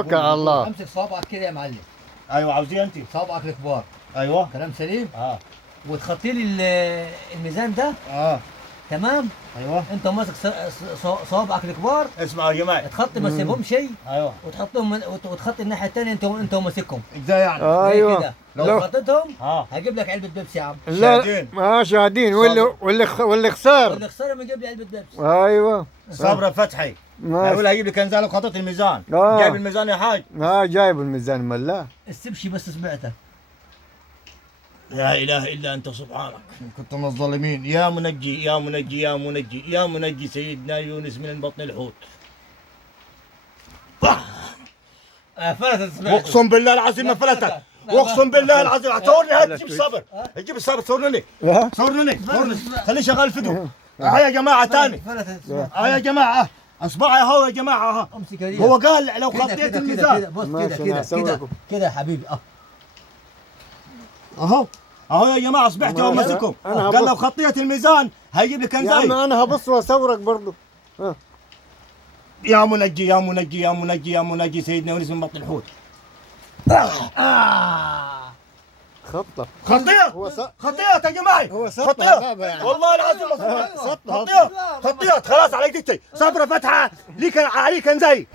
توكل على الله. امسك صابعك كده يا معلم. ايوه عاوزيه انت. صابعك الكبار. ايوه كلام سليم. وتخطي لي الميزان ده. تمام. ايوه انت ماسك صوابعك الكبار. اسمعوا يا جماعه تخطي ما تسيبهم شيء. ايوه وتحطهم وتخطي الناحيه الثانيه انت وماسكهم. ازاي يعني؟ ايوه كده. لو خطيتهم هجيب لك علبه بيبسي يا عم. شاهدين. ما شاهدين واللي خسر. واللي خسر بيجيب لي علبه بيبسي. ايوه صبره فتحي يقول هجيب لك كنزال وخطط الميزان. جايب الميزان يا حاج. جايب الميزان ملا. السبشي بس سمعته. لا اله الا انت سبحانك كنت من الظالمين. يا منجي يا منجي يا منجي يا منجي سيدنا يونس من بطن الحوت. فلتت سمعته. اقسم بالله العظيم ما فلتت. واقسم بالله العظيم صورني هات جيب الصبر. جيب الصبر صورني. صورني خليه شغال الفيديو. ها يا جماعه ثاني. ها يا جماعه اصبعها اهو يا جماعه ها. هو قال لو خطيت الميزان. كده بص كده يا حبيبي اهو يا جماعه اصبحت اهو ماسكهم. قال لو خطيت الميزان هيجيب لك كنزاي. يا عم انا هبص واصورك برضه. يا منجي يا منجي يا منجي يا منجي سيدنا يونس من بطن الحوت. خطه خطيت يا جماعه. هو خطيت يعني. والله العظيم خطيت خلاص على ايديك. صبره فتحه ليك عليك كنزاي.